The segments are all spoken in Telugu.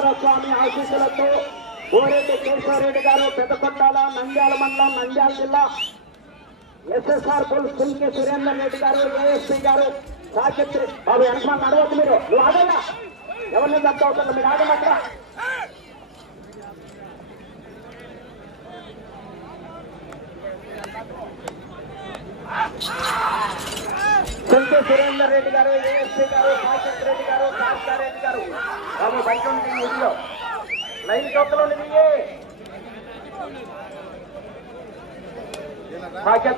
ఓంకార స్వామి ఆశీస్సులతో కోరెడ్డి కేశవరెడ్డి గారు పెద్దకొట్టాల నంద్యాల మండలం నంద్యాల జిల్లా ఎస్ఎస్ఆర్ పోలీస్ కుల్కి సురేందర్ రెడ్డి గారు ఏఎస్పీ గారు సాక్షి బాబు వెనక నడవద్దు మీరు. నువ్వు ఆగయ్యా ఎవరిని తప్పు అవుతుంది? మీరు ఆగమక్కడ సురేందర్ రెడ్డి గారు ఏఎస్పీ గారు సాక్షి రెడ్డి గారు కాస్తారెడ్డి గారు. బాబు బయట ఉంది వీడియో లైన్ చౌకలో ఉంది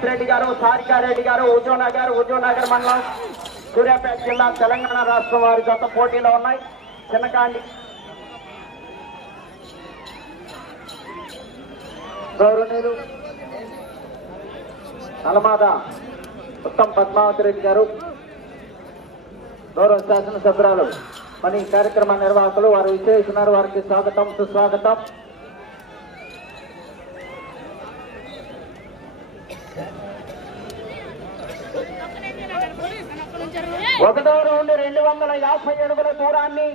రెడ్డి గారు సారికారెడ్డి గారు ఉద్యోనగర్ నగర్ మండలం సూర్యాపేట జిల్లా తెలంగాణ రాష్ట్రం వారి జత పోటీలో ఉన్నాయి. చిన్నకాండి. గౌరవనీయులు నలమాద ఉత్తమ్ పద్మావతి రెడ్డి గారు గౌరవ శాసనసభ్యురాలు. మన ఈ కార్యక్రమ నిర్వాహకులు వారు విచ్చేస్తున్నారు. వారికి స్వాగతం సుస్వాగతం. ఒకటో రౌండ్ రెండు వందల యాభై అడుగుల దూరాన్ని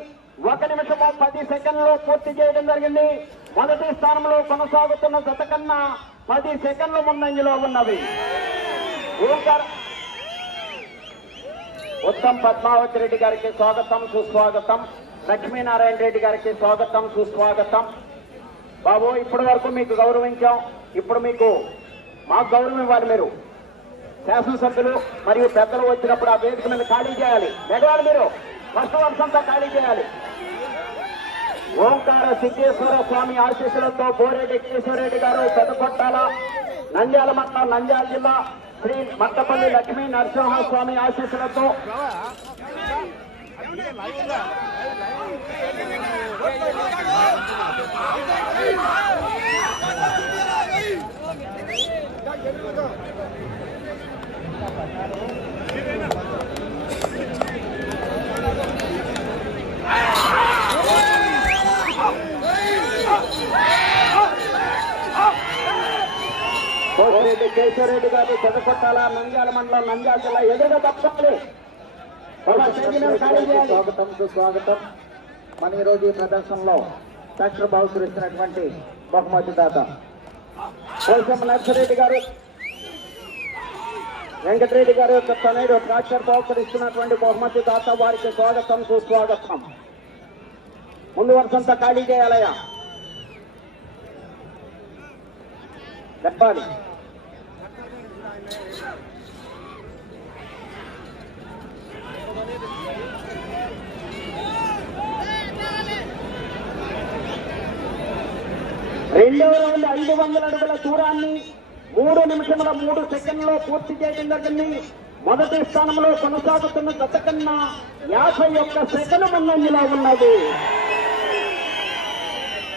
ఒక నిమిషము పది సెకండ్లు పూర్తి చేయడం జరిగింది. మొదటి స్థానంలో కొనసాగుతున్న జత కన్నా పది సెకండ్ల ముందంజలో ఉన్నవి ఉత్తమ్ పద్మావతి రెడ్డి గారికి స్వాగతం సుస్వాగతం. లక్ష్మీనారాయణ రెడ్డి గారికి స్వాగతం సుస్వాగతం. బాబు ఇప్పటి వరకు మీకు గౌరవించాం. ఇప్పుడు మీకు మాకు గౌరవం ఇవ్వాలి మీరు. శాసనసభ్యులు మరియు పెద్దలు వచ్చినప్పుడు ఆ వేదిక మీద ఖాళీ చేయాలి. మెగవాలి మీరు. ఫస్ట్ వర్షంతో ఖాళీ చేయాలి. ఓంకార సిద్ధేశ్వర స్వామి ఆశీస్సులతో బోరెడ్డి కేశవరెడ్డి గారు పెద్దకొట్టాల నంద్యాల మండలం నంద్యాల జిల్లా శ్రీ మట్టపల్లి లక్ష్మీ నరసింహ స్వామి ఆశీస్సులతో బోరెడ్డి కేశవరెడ్డి గారు పెద్దకొట్టాల నంద్యాల మండలం నంద్యాల జిల్లా ఎదురుగా తప్పాలి స్వాగతం సుస్వాగతం. మన ఈ రోజు ఈ ప్రదర్శనలో డాక్టర్ బహుకరిస్తున్నటువంటి బహుమతి దాత. కోల్సం నర్సిరెడ్డి గారు వెంకటరెడ్డి గారు యొక్క తనయుడు ట్రాక్టర్ బహుకరిస్తున్నటువంటి బహుమతి దాత వారికి స్వాగతం సుస్వాగతం. ముందు వరుసంతా ఖాళీ చేయాలయ్యా. చెప్పాలి. రెండవ రౌండ్ ఐదు వందల అడుగుల దూరాన్ని మూడు నిమిషముల మూడు సెకండ్లో పూర్తి చేయడం జరిగింది. మొదటి స్థానంలో కొనసాగుతున్న గత కన్నా యాభై ఒక్క సెకండ్ ముందంజలో ఉన్నది.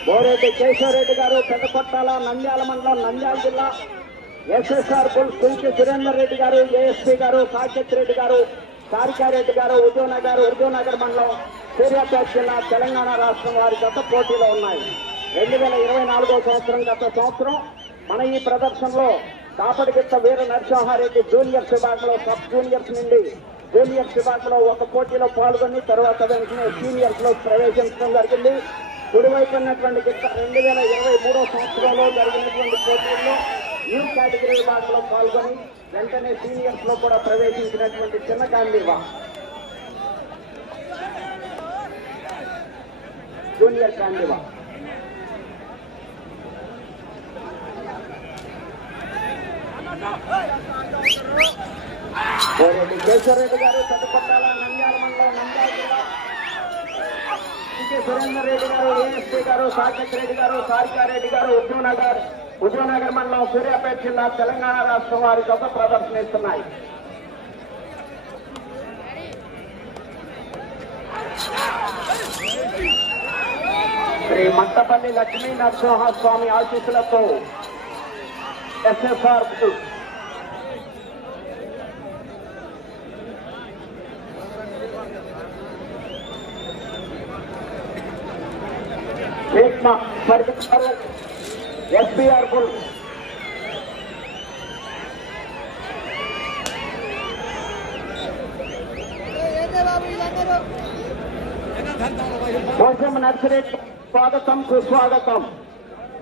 బోరెడ్డి కేశవరెడ్డి గారు పెద్దపట్టాల నంద్యాల మండలం నంద్యాల జిల్లా ఎస్ఎస్ఆర్ పుల్ కుంకి సురేందర్ రెడ్డి గారు ఏఎస్పీ గారు సాకేత్ రెడ్డి గారు సారికారెడ్డి గారు ఉద్యోనగర్ ఉద్యోనగర్ మండలం సూర్యాపేట జిల్లా తెలంగాణ రాష్ట్రం వారి గత పోటీలో ఉన్నాయి. రెండు వేల ఇరవై నాలుగో సంవత్సరం గత సంవత్సరం మన ఈ ప్రదర్శనలో కాపడిగిత్త వీర నరసింహారెడ్డి జూనియర్స్ విభాగంలో సబ్ జూనియర్స్ నుండి జూనియర్స్ విభాగంలో ఒక పోటీలో పాల్గొని తర్వాత వెంటనే సీనియర్స్లో ప్రవేశించడం జరిగింది. కుడివైపు ఉన్నటువంటి గిత్త రెండు వేల ఇరవై మూడో సంవత్సరంలో జరిగినటువంటి పోటీల్లో న్యూ కేటగిరీ విభాగంలో పాల్గొని వెంటనే సీనియర్స్లో కూడా ప్రవేశించినటువంటి చిన్న కాండివా జూనియర్ కాండివా కోరెడ్డి కేశవరెడ్డి గారు చదువుకుంటాల నంద్యాల మండలం నంద్యాల జిల్లా. సురేందర్ రెడ్డి గారు ఏఎస్పీ గారు సాకేత్ రెడ్డి గారు సారికారెడ్డి గారు ఉద్యోనగర్ ఉద్యోనగర్ మండలం సూర్యాపేట జిల్లా తెలంగాణ రాష్ట్రం వారి గొప్ప ప్రదర్శనిస్తున్నాయి. శ్రీ మట్టపల్లి లక్ష్మీ నరసింహ స్వామి ఆశీస్సులతో ఎస్ఎస్ఆర్ పరిగెత్తారు ఎస్బీఆర్ బుల్ కోసం నర్సిరెడ్డి స్వాగతం సుస్వాగతం.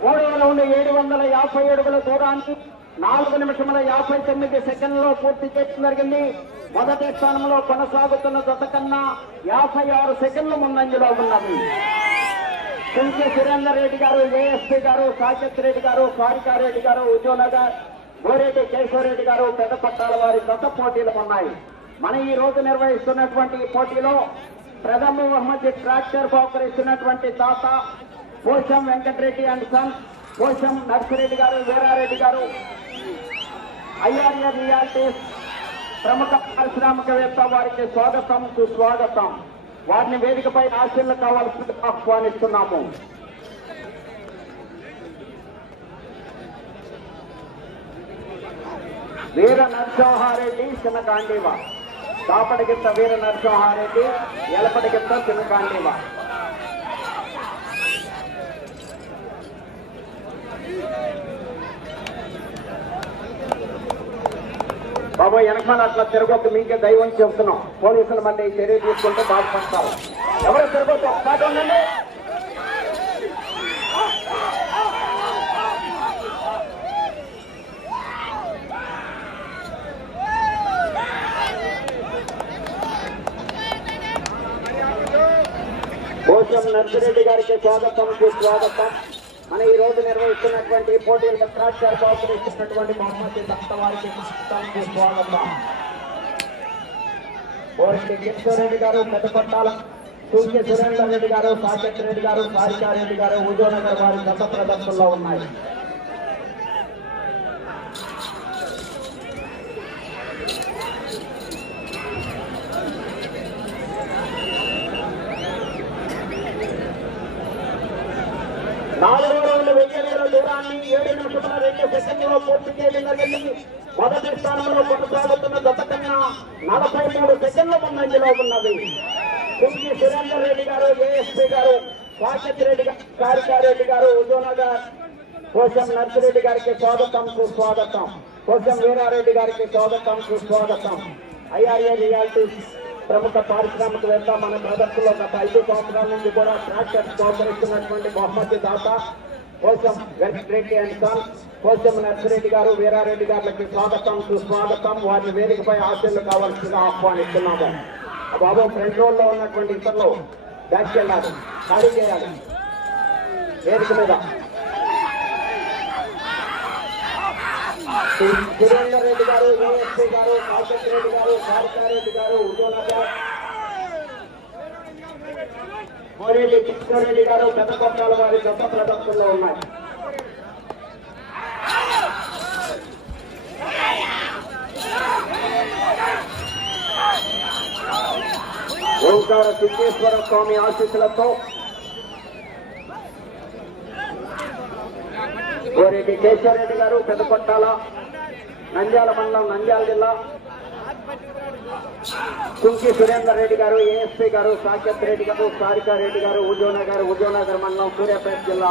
వేల రౌండ్ ఏడు వందల యాభై అడుగుల దూరాన్ని నాలుగు నిమిషముల యాభై తొమ్మిది సెకండ్లలో పూర్తి చేయడం జరిగింది. మొదటి స్థానంలో కొనసాగుతున్న జత కన్నా యాభై ఆరు సెకండ్లు ముందంజలో ఉన్నది. కుంకి సురేందర్ రెడ్డి గారు ఏఎస్పీ గారు సాకేత్ రెడ్డి గారు కారికారెడ్డి గారు ఉద్యోనగర్ గోరెడ్డి కేశవరెడ్డి గారు పెద్ద పట్టాల వారి కొత్త పోటీలు ఉన్నాయి. మన ఈ రోజు నిర్వహిస్తున్నటువంటి పోటీలో ప్రథమ బహుమతి ట్రాక్టర్ బహుకరిస్తున్నటువంటి తాత పోషం వెంకటరెడ్డి అండ్ సన్ పోషం నర్సిరెడ్డి గారు వీరారెడ్డి గారు ఐఆర్ఏ రియాలిటీస్ ప్రముఖ పారిశ్రామికవేత్త వారికి స్వాగతం సుస్వాగతం. వారిని వేదికపై ఆశీర్లు కావాల్సింది ఆహ్వానిస్తున్నాము. వీర నరసింహారెడ్డి చిన్న కాండీవ దాపడిగిత్త వీర నరసింహారెడ్డి ఎలపడిగిత్త చిన్న కాండీవ బాబు వెనకాల అట్లా తిరగొద్దు మీకే దైవం చెప్తున్నాం పోలీసులు మళ్ళీ చర్య తీసుకుంటే బాధపడతారు ఎవరు తిరగొద్దు? ఒకసారి ఉండండి. కోశం నర్సిరెడ్డి గారికి స్వాగతం స్వాగతం మన ఈ రోజు నిర్వహిస్తున్నటువంటి పోటీలకు ట్రాక్టర్ ఇచ్చినటువంటి మహమ్మద్ దత్త వారికి స్వాగతం. సుస్వాగతం కిషోరెడ్డి గారు పెద్దపట్టాల సూర్య సురేందర్ రెడ్డి గారు సాకేత్ రెడ్డి గారు సారికారెడ్డి గారు ఉదయనగర్ వారి గత ప్రదర్శనలో ఉన్నాయి నాలుగో రౌండ్ వెయ్యి అడుగుల దూరాన్ని ఏడు నిమిషముల రెండు సెకండ్లలో పూర్తి చేయడం జరిగింది మొదటి స్థానంలో కొనసాగుతున్న గత కన్నా నలభై మూడు సెకండ్ల ముందంజలో ఉన్నది కుంగి సురేందర్ రెడ్డి గారు ఏఎస్పీ గారు సాకేత్ రెడ్డి కారికారెడ్డి గారు ఉదయనగర్ కోసం నర్సిరెడ్డి గారికి స్వాగతం సుస్వాగతం కోసం వీరారెడ్డి గారికి స్వాగతం సుస్వాగతం ఐఆర్ఏ రియాలిటీస్ ప్రముఖ పారిశ్రామికవేత్త మన ప్రదర్శనలో గత ఐదు సంవత్సరాల నుండి కూడా ట్రాక్టర్ సహకరిస్తున్నటువంటి బహుమతి దాత కోసం వెంకటరెడ్డి అండ్ సన్ కోసం నర్సిరెడ్డి గారు వీరారెడ్డి గారికి స్వాగతం సుస్వాగతం. వారిని వేదికపై ఆశలు కావాల్సిందిగా ఆహ్వానిస్తున్నాము. బాబు ఫ్రంట్ రోల్లో ఉన్నటువంటి ఇతరులు బ్యాక్ వెళ్ళాలి ఖాళీ చేయాలి. వేదిక మీద. సురేందర్ రెడ్డి గారు యూఎస్పీ గారు కాశత్ రెడ్డి గారు సారికారెడ్డి గారు ఉద్యోగ మోరెడ్డి కిషోరెడ్డి గారు పెద్ద కొట్టాల వారి గొప్ప ప్రదర్శనలో ఉన్నాయి. ఓంకార సిద్ధేశ్వర స్వామి ఆశీస్సులతో గోరెడ్డి కేశవరెడ్డి గారు పెద్ద కొట్టాల నంద్యాల మండలం నంద్యాల జిల్లా కుంకి సురేందర్ రెడ్డి గారు ఏఎస్పీ గారు సాకేత్ రెడ్డి గారు సారికా రెడ్డి గారు ఉద్యోగనగర్ ఉద్యోగనగర్ మండలం సూర్యాపేట జిల్లా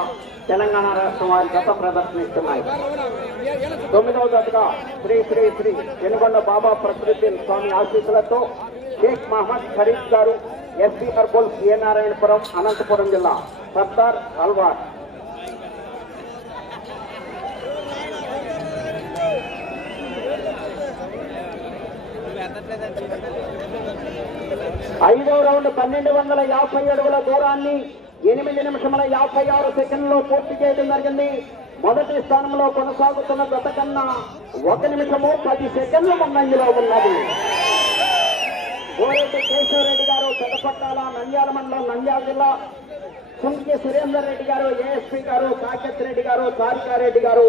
తెలంగాణ రాష్ట్రం వారి గత ప్రదర్శనిస్తున్నాయి. తొమ్మిదవ దశగా శ్రీ శ్రీ శ్రీ వెనుగొండ బాబా ప్రకృతి స్వామి ఆశీస్సులతో షేక్ మహమ్మద్ ఖరీఫ్ గారు ఎస్పీ అర్బుల్ ఏ నారాయణపురం అనంతపురం జిల్లా సర్దార్ అల్వార్ ఐదవ రౌండ్ పన్నెండు వందల యాభై అడుగుల దూరాన్ని ఎనిమిది నిమిషముల యాభై ఆరు సెకండ్లో పూర్తి చేయడం జరిగింది. మొదటి స్థానంలో కొనసాగుతున్న గత కన్నా ఒక నిమిషము పది సెకండ్ల ముందంజలో ఉన్నది. గోరెడ్డి కేశవరెడ్డి గారు పెద్దపట్టాల నంద్యాల మండలం నంద్యాల జిల్లా. కుంకి సురేందర్ రెడ్డి గారు ఏఎస్పీ గారు సాకేత్ రెడ్డి గారు సారికారెడ్డి గారు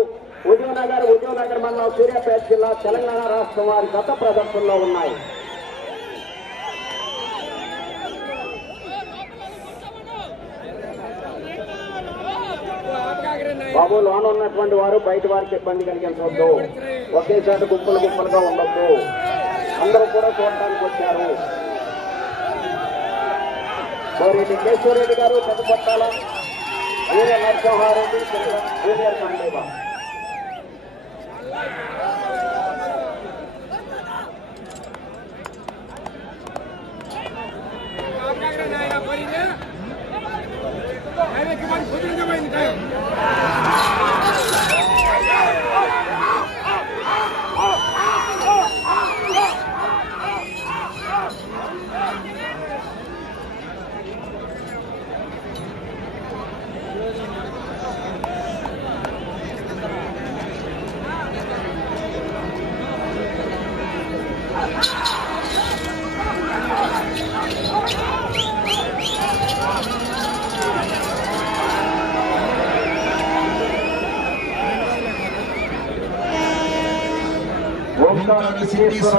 ఉదయనగర్ ఉదయనగర్ మండలం సూర్యాపేట జిల్లా తెలంగాణ రాష్ట్రం వారి గత ప్రదర్శనలో ఉన్నాయి. బాబు లోన ఉన్నటువంటి వారు బయట వారికి ఇబ్బంది కలిగించవద్దు. ఒకేసారి గుంపులు గుంపులుగా ఉండొద్దు. అందరూ కూడా చూడటానికి వచ్చారు. కోరెడ్డి కేశవరెడ్డి గారు పెద్దపట్టాల వీర నరసింహారెడ్డి జూనియర్ 아니 그만 보드는 잡아야 되니까요.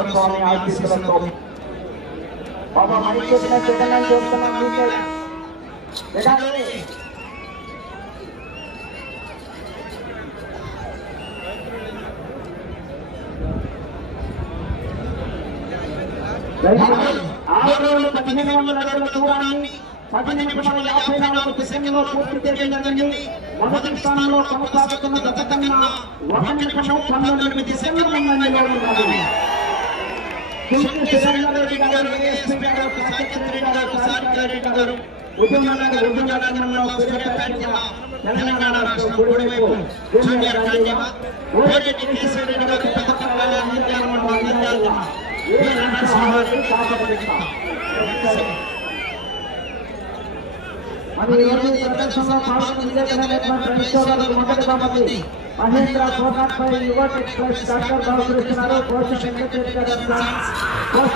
సిద్ధేశ్వర స్వామి ఆశీస్సులతో బాబా మైక్ చెప్పిన చూడండి చూస్తున్నాం మీకే వినాలి. ఆరు రోజులు పదిహేను వందల అడుగుల దూరాన్ని పది నిమిషముల యాభై నాలుగు సెకండ్లో పూర్తి చేయడం జరిగింది మొదటి స్థానంలో కొనసాగుతున్న గత కన్నా ఒక నిమిషము పంతొమ్మిది సెకండ్ల ముందంజలో ఉన్నది తెలంగాణ రాష్ట్రం కుడివైపు జూనియర్ రాజయ్య ఓరెడ్డి ఏ నరసింహారెడ్డి పాల్గొని మొదటి మహేంద్ర సోనాపై యువ ఎక్స్ప్రెస్ డాక్టర్ బాలకృష్ణారు కోశ వెంకటరెడ్డి గారు ఫ్రాన్స్, కోశ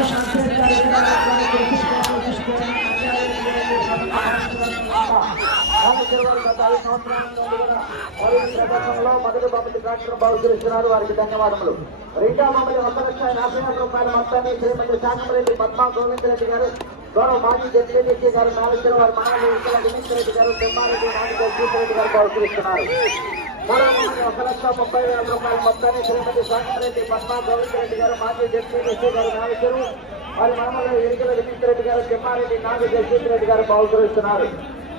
మొదటి డాక్టర్ బాలకృష్ణారు వారికి ధన్యవాదములు రెండవ బహుమతి ఒక లక్ష యాభై వేల రూపాయల మొత్తాన్ని శ్రీమతి శాంతరెడ్డి పద్మా గోవిందరెడ్డి గారు గౌరవ మాజీ జడ్జి గారు నాలుగు వారి మానవ రెడ్డి గారు తిమ్మారెడ్డి నాలుగు రెడ్డి గారు బహుకరిస్తున్నారు ఒక లక్ష ముప్పై వేల రూపాయల మొత్తాన్ని శ్రీమతి శాంతరెడ్డి పద్మా గోవిందరెడ్డి గారు మాజీ జడ్జి గారు నాలుగు వారి మానవులు ఎరికల దినేష్ రెడ్డి గారు బ్రహ్మారెడ్డి నాలుగు జడ్జి రెడ్డి గారు బహుకరిస్తున్నారు.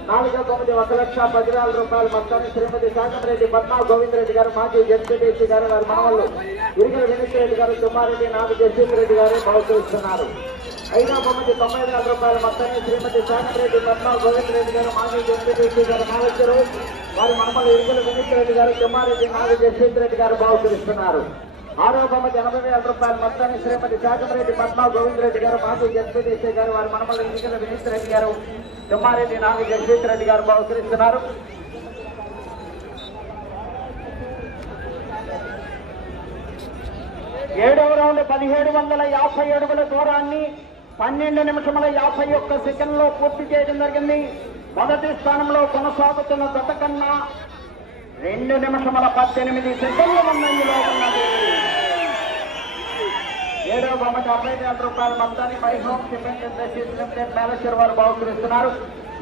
నాలుగో తొమ్మిది ఒక లక్ష పది రూపాయల మొత్తాన్ని శ్రీమతి శాంతరెడ్డి పద్మా గోవిందరెడ్డి గారు మాజీ జడ్జి గారు వారి మనవళ్ళు ఇరికల వినీత్ రెడ్డి గారు తుమ్మారెడ్డి నాలుగు జస్టిస్ రెడ్డి గారు బహుకరిస్తున్నారు. ఐదో బొమ్మది తొంభై వేల రూపాయల మొత్తాన్ని శ్రీమతి శాంతరెడ్డి పద్మా గోవింద్ రెడ్డి గారు మాజీ జడ్జి గారు నాలుగు వారు మనమలు ఇరుగుల వినీత్ రెడ్డి గారు తిమ్మారెడ్డి నాగజ జస్టిస్ రెడ్డి గారు బహుకరిస్తున్నారు ఆరో బొమ్మకి ఎనభై వేల రూపాయల మొత్తాన్ని శ్రీమతి శాంతరెడ్డి పద్మా గోవిందరెడ్డి గారు మాజీ జడ్జి గారు వారి మనమలు ఇరుకుల వినీత్ రెడ్డి గారు తిమ్మారెడ్డి నాగ జగదీష్ రెడ్డి గారు బహుకరిస్తున్నారు ఏడవ రౌండ్ పదిహేడు వందల యాభై అడుగుల దూరాన్ని పన్నెండు నిమిషముల యాభై ఒక్క సెకండ్లో పూర్తి చేయడం జరిగింది. మొదటి స్థానంలో కొనసాగుతున్న గత కన్నా రెండు నిమిషముల పద్దెనిమిది సెకండ్ల ముందంజలో ఉన్నది. ఏడవ బొమ్మకి అరవై వేల రూపాయల మొత్తాన్ని My Home cement industries limited manager వారు బహుకరిస్తున్నారు.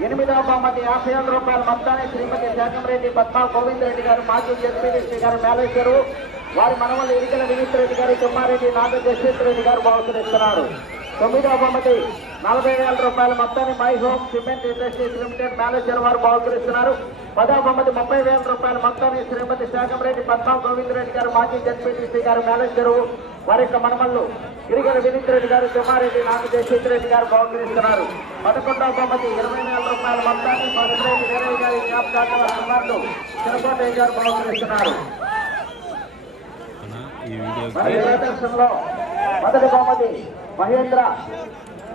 ఎనిమిదవ బొమ్మకి యాభై వేల రూపాయల మొత్తాన్ని శ్రీమతి జగన్రెడ్డి పద్మా గోవింద్ రెడ్డి గారు మాజీ జడ్పీడీసీ గారు మేనేజరు వారి మనవలు ఇరికల వినీత్ రెడ్డి గారు తుమ్మారెడ్డి నాగ జస్టిస్ రెడ్డి గారు బహుకరిస్తున్నారు. తొమ్మిదవ బొమ్మకి నలభై వేల రూపాయల మొత్తాన్ని My Home cement industries limited manager వారు బహుకరిస్తున్నారు. పదవ బొమ్మది ముప్పై వేల రూపాయల మొత్తాన్ని శ్రీమతి శాకంరెడ్డి పద్మా గోవింద్ రెడ్డి గారు మాజీ జడ్పీటీసీ గారు మేనేజరు వారి యొక్క మనమల్లు గిరిగల వినీత్ రెడ్డి గారు తుమ్మారెడ్డి నాగ జయశేఖ్ రెడ్డి గారు బహుకరిస్తున్నారు. పదకొండవ బొమ్మది ఇరవై వేల రూపాయల మొత్తాన్ని మధురెడ్డి వీరయ్య గారి జ్ఞాపకార్థ వారి కుమారుడు చిరకోటయ్య గారు బహుకరిస్తున్నారు. మొదటి బహుమతి Mahendra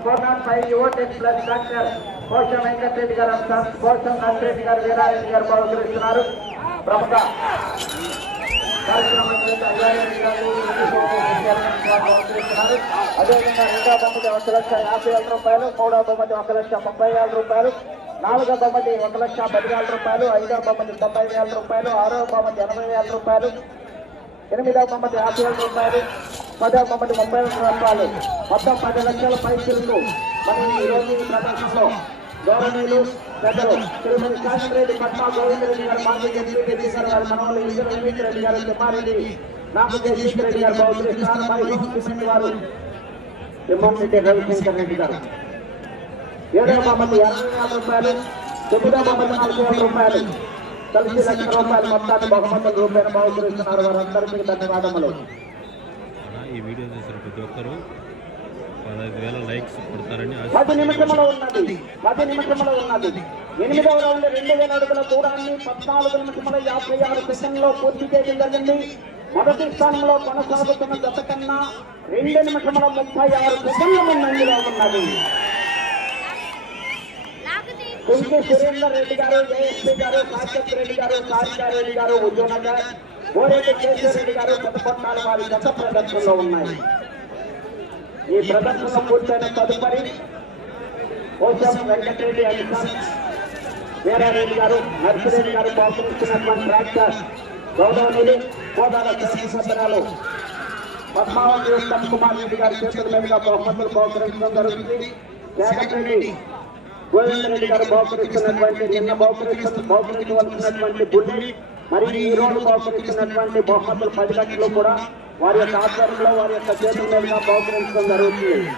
Kota five Yuvo Tech plus doctor కోశం వెంకటరెడ్డి గారు సన్ కోశం నర్సిరెడ్డి గారు వీరారెడ్డి గారు బహుకరిస్తున్నారు ప్రముఖ అదేవిధంగా రెండవ బహుమతి ఒక లక్ష యాభై వేల రూపాయలు మూడవ బహుమతి ఒక లక్ష ముప్పై వేల రూపాయలు నాలుగో బహుమతి ఒక లక్ష పది వేల రూపాయలు ఐదవ బహుమతి తొంభై వేల రూపాయలు ఆరో బహుమతి ఎనభై వేల రూపాయలు ఎనిమిదవ బొమ్మది యాభై వేల రూపాయలు పదవ బొమ్మది ముప్పై వేల రూపాయలు మొత్తం పది లక్షల పైసలకు మరి ఈ రోజు ఈ ప్రదర్శనలో గౌరవనీయులు పెద్దలు శ్రీమతి శాసనరెడ్డి పద్మా గోవిందరెడ్డి గారు మాజీ ఎంపీ గారు వారి మనవలు ఇద్దరు రవీంద్ర రెడ్డి గారు తిమ్మారెడ్డి నాకు జయశేఖర్ రెడ్డి గారు బహుకరిస్తున్నారు మరి ముఖ్యమంత్రి వారు తిమ్మారెడ్డి రవిశంకర్ రెడ్డి గారు ఏడవ బొమ్మది అరవై వేల రూపాయలు తొమ్మిదవ బొమ్మది నలభై వేల రూపాయలు కలిసి లక్ష రూపాయల మొత్తాన్ని బహుమతుల రూపాయలు బహుకరిస్తున్నారు వారందరికీ ధన్యవాదములు అన్న ఈ వీడియో చూసిన ప్రతి ఒక్కరూ పదహైదు వేల లైక్స్ కొడతారని పది ఆశ నిమిషములు ఉన్నది. పది నిమిషములు ఉన్నది. ఎనిమిదవ రౌండ్ రెండు వేల అడుగుల దూరాన్ని పద్నాలుగు నిమిషముల యాభై ఆరు సెకండ్లో పూర్తి చేయడం జరిగింది. మొదటి స్థానంలో కొనసాగుతున్న జత కన్నా రెండు నిమిషముల ముప్పై ఆరు సెకండ్ల ముందంజలో ఉన్నది. కుంకి సురేందర్ రెడ్డి గారు జయశ్రీ గారు కాశ్యప్ రెడ్డి గారు సారికా రెడ్డి గారు ఉద్యోనగర్ రెడ్డి గారు కొత్తపట్నాల వారి గత ప్రదర్శనలో ఉన్నాయి. ఈ ప్రదర్శన పూర్తయిన తదుపరి కోసం వెంకటరెడ్డి అధికారి వీరారెడ్డి గారు నర్సిరెడ్డి గారు పాల్గొస్తున్నటువంటి ట్రాక్టర్ గౌరవనీయులు గోదావరి శాసనసభ్యురాలు పద్మావతి ఉత్తమ్ కుమార్ రెడ్డి గారి చేతుల మీదుగా బహుమతులు బహుకరించడం జరుగుతుంది. జగన్రెడ్డి గోవిందరెడ్డి గారు బహుకరిస్తున్నటువంటి నిన్న బహుకరిస్తున్న బహుకరించవలసినటువంటి బుల్లెట్ మరియు ఈ రోజు బహుకరిస్తున్నటువంటి బహుమతులు పది లక్షలు కూడా వారి యొక్క ఆధ్వర్యంలో వారి యొక్క చేతుల మీదుగా బహుకరించడం జరుగుతుంది.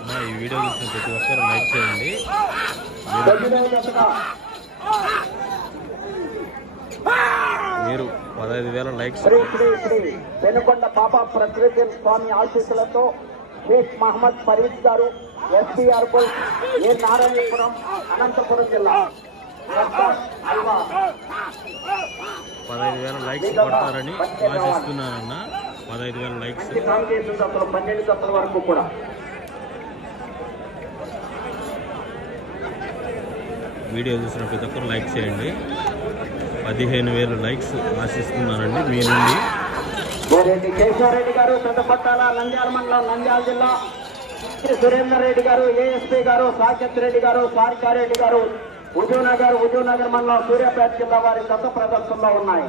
అన్న, ఈ వీడియో చూసిన ప్రతి ఒక్కరు లైక్ చేయండి. తొమ్మిదవ దశగా మీరు పదహైదు వేల లైక్స్ శ్రీ శ్రీ శ్రీ పెనుకొండ బాబా ప్రకృతి స్వామి ఆశీస్సులతో షేక్ మహమ్మద్ ఫరీద్ గారు ఎస్పీఆర్ ఏ నారాయణపురం అనంతపురం జిల్లా. పదహైదు వేల లైక్స్ కొడతారని ఆశిస్తున్నానన్న. పదహైదు వేల లైక్స్ పన్నెండు వరకు కూడా. వీడియో చూసిన ప్రతి ఒక్కరు లైక్ చేయండి. పదిహేను వేలు లైక్స్ ఆశిస్తున్నానండి మీ నుండి. కేశవరెడ్డి గారు పెద్దపట్టాల నంద్యాల మండలం నంద్యాల జిల్లా. సురేందర్ రెడ్డి గారు ఏఎస్పీ గారు సాకేత్ రెడ్డి గారు సారికారెడ్డి గారు. హుజూర్నగర్ హుజూర్నగర్ మండలం సూర్యాపేట జిల్లా వారి గత ప్రదర్శనలో ఉన్నాయి.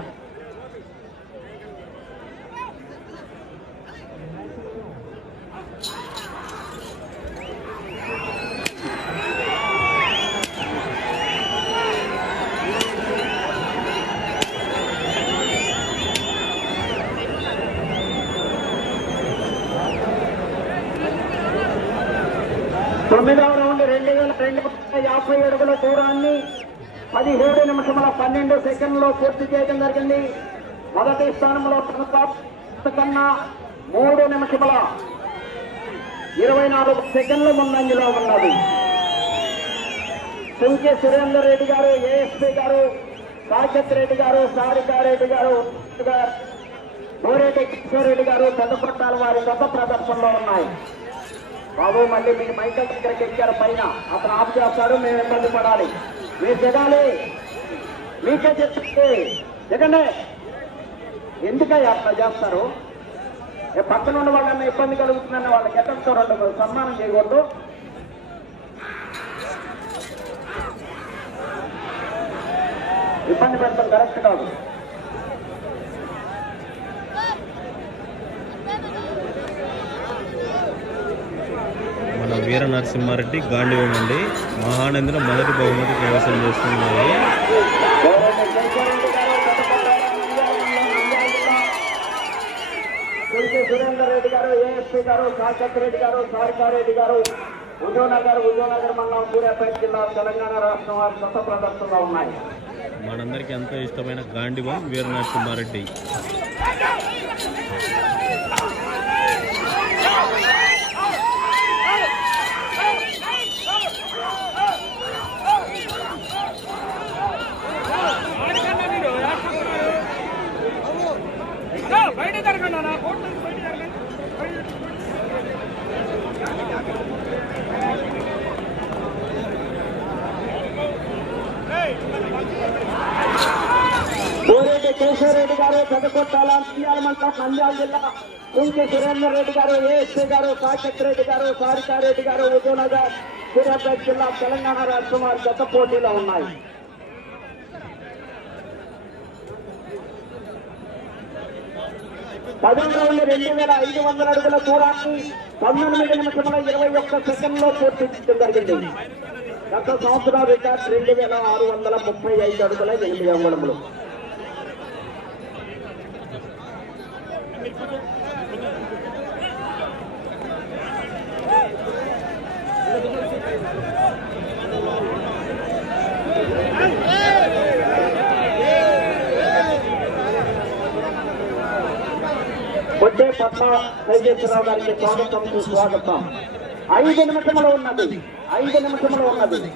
తొమ్మిదవ రెండు వందల యాభై అడుగుల దూరాన్ని పదిహేడు నిమిషముల పన్నెండు సెకండ్లో పూర్తి చేయడం జరిగింది. మొదటి స్థానంలో కన్నా మూడు నిమిషముల ఇరవై నాలుగు సెకండ్ల ముందంజలో ఉన్నది. సింకే సురేందర్ రెడ్డి గారు ఏఎస్పీ గారు సాకేత్ రెడ్డి గారు సారికారెడ్డి గారు గోరేటి కిషోరెడ్డి గారు పెద్దపట్టాల వారి గొప్ప ప్రదర్శనలో ఉన్నాయి. బాబు మళ్ళీ మీరు మైకల్ దగ్గరికి ఎక్కారు పైన. అతను ఆఫ్ చేస్తాడు మేము ఇబ్బంది పడాలి. మీరు దిగాలి. మీకే చెప్తే. దిగండి. ఎందుకయ్యా అట్లా చేస్తారు? పక్కన ఉన్న వాళ్ళన్న ఇబ్బంది కలుగుతుందన్న వాళ్ళకి ఎక్కడ రెండు సన్మానం చేయకూడదు. ఇబ్బంది పెడతాం కరెక్ట్ కాదు మన వీర నరసింహారెడ్డి గాంధీవం అండి మహానందిన మొదటి బహుమతి కైవసం చేస్తున్నారు గౌరవ జయచరణ్ గారు పెద్దపల్లి నంద్యాల జిల్లా. కె. సురేందర్ రెడ్డి గారు ఏఎస్పీ గారు రెడ్డి గారు సారికారెడ్డి గారు మండలం సూర్యాపేట జిల్లా తెలంగాణ రాష్ట్రం వారి కొత్త ప్రదర్శనలో ఉన్నాయి మనందరికీ ఎంతో ఇష్టమైన గాంధీవం వీర నరసింహారెడ్డి బయట జరగండి నా కోర్టు నుంచి బయట జరగండి బయట కోరెడ్డి కేశవరెడ్డి గారు పెద్దకొట్టాల నంద్యాల జిల్లా కుంకి సురేందర్ రెడ్డి గారు ఏఎస్పీ గారు సాకేత్ రెడ్డి గారు సారికారెడ్డి గారు ఉదయనగర్ సూర్యాపేట జిల్లా తెలంగాణ రాష్ట్రం వారి గత పోటీలో ఉన్నాయి పదవ రౌండ్ రెండు వేల ఐదు వందల అడుగుల దూరాన్ని పంతొమ్మిది నిమిషముల ఇరవై ఒక్క సెకండ్లో పూర్తి జరిగింది గత సంవత్సరం రికార్డ్ రెండు వేల ఆరు వందల ముప్పై ఐదు అడుగుల ఎనిమిది అంగుళములు. వచ్చే పద్మ వైద్యేశ్వరరావు గారికి స్వాగతం. స్వాగతం ఐదు నిమిషంలో ఉన్నది. ఐదు నిమిషంలో ఉన్నది.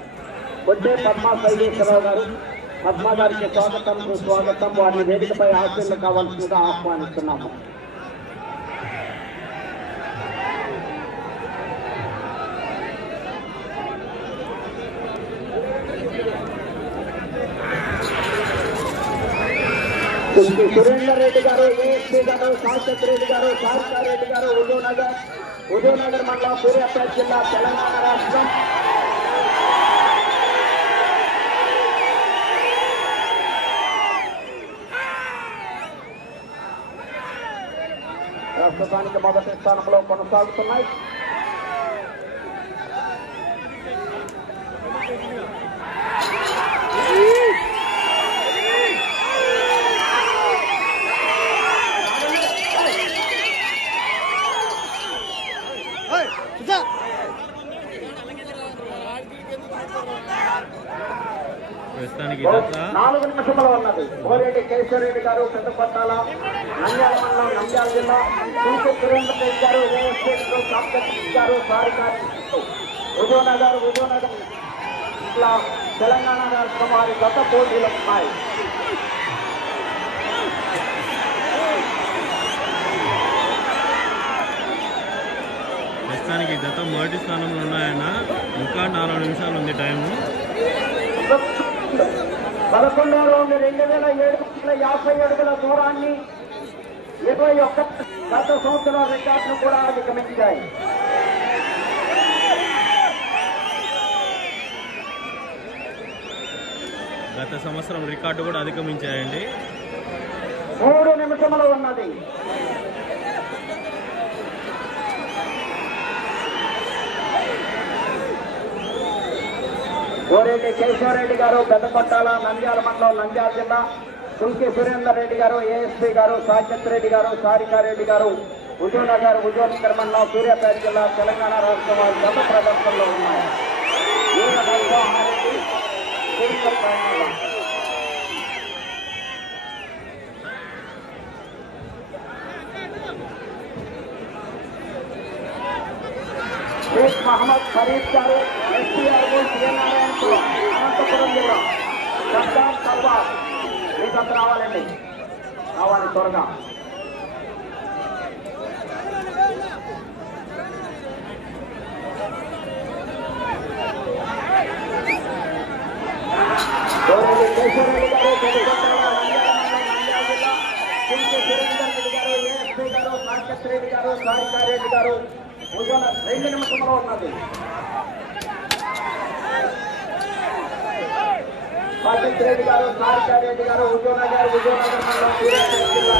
వచ్చే పద్మా సైలేశ్వరరావు గారు పద్మ గారికి స్వాగతం స్వాగతం. వారిని వేదికపై ఆశీర్లు కావాల్సిందిగా ఆహ్వానిస్తున్నాము. సురేందర్ రెడ్డి గారు ఏఎస్పీ గారు సాంసత్ రెడ్డి గారు సారికా రెడ్డి గారు ఉదయ్ నగర్ ఉదయ్ నగర్ మండలం సూర్యాపేట జిల్లా తెలంగాణ రాష్ట్రం. ప్రస్తుతానికి మొదటి స్థానంలో కొనసాగుతున్నాయి ప్రస్తుతానికి జత నాలుగు నిమిషంలో ఉన్నది కేశవరెడ్డి గారు పెద్దపట్టాల నంద్యాల మండలం నంద్యాల జిల్లా సింకు సురేంద్ర రెడ్డి గారు ఏఎస్పీ గారు కాంగ్రెస్ గారు సారికారి ఉదయనగర్ ఉదయనగర్ ఇట్లా తెలంగాణ రాష్ట్రం వారి గత పోటీలు ఉన్నాయి. ప్రస్తుతానికి జత మొదటి స్థానంలో ఉన్నాయన్న ఇంకా నాలుగు నిమిషాలు ఉంది టైము. పదకొండో రౌండ్ రెండు వేల ఏడు వందల యాభై అడుగుల దూరాన్ని ఇరవై ఒక్క గత సంవత్సరాల రికార్డును కూడా అధిగమించాయి. గత సంవత్సరం రికార్డు కూడా అధిగమించాయండి. మూడు నిమిషములు ఉన్నది. కోరెడ్డి కేశవరెడ్డి గారు పెద్దపట్టాల నంద్యాల మండలం నంద్యాల జిల్లా. తుల్కి సురేందర్ రెడ్డి గారు ఏఎస్పీ గారు సాకేత్ రెడ్డి గారు సారికారెడ్డి గారు. హుజూర్నగర్ హుజూర్నగర్ మండలం సూర్యాపేట జిల్లా తెలంగాణ రాష్ట్రం వారి గత ప్రదర్శనలో ఉన్నాయి. ఈ రకంగా ఆరెడ్డి, తిరుపతి ప్రయాణంలో. షేక్ మహమ్మద్ ఫరీద్ గారు ఎస్పీఆర్ శ్రీనారాయణపురం అనంతపురం జిల్లా సర్దార్ సర్వార్ మీకంతా రావాలండి రావాలి త్వరగా గౌరవ కేశవరెడ్డి గారు పెద్దకొండల నంద్యాల మండలం నంద్యాల జిల్లా సింకు సురేందర్ రెడ్డి గారు ఏఎస్పీ గారు సాకేత్ రెడ్డి గారు సారికారెడ్డి గారు ఉదయం రెండు నిమిషంలో ఉన్నది సాకేత్ రెడ్డి గారు సారికారెడ్డి గారు ఉదయనగర్ ఉదయనగర్ సూర్యాపేట జిల్లా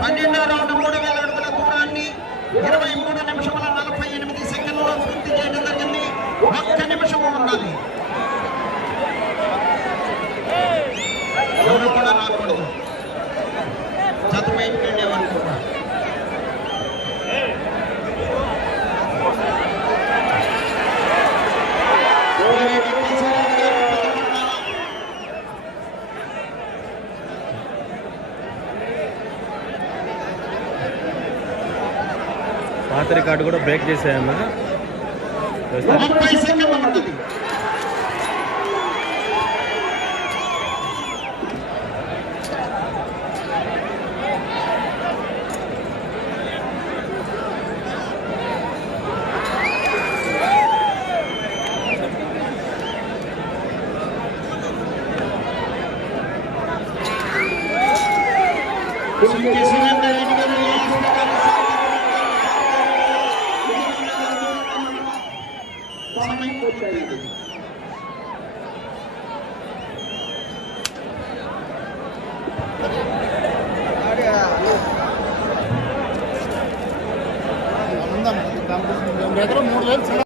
పన్నెండో రౌండ్ మూడు వేల అడుగుల దూరాన్ని ఇరవై మూడు నిమిషముల నలభై ఎనిమిది సెకండ్లలో పూర్తి చేయడం జరిగింది ఒక్క నిమిషము ఉన్నది ఎవరు కూడా రాకూడదు జత బయటకు వెళ్ళేవారు కూడా పాత రికార్డు కూడా బ్రేక్ చేశాయన్న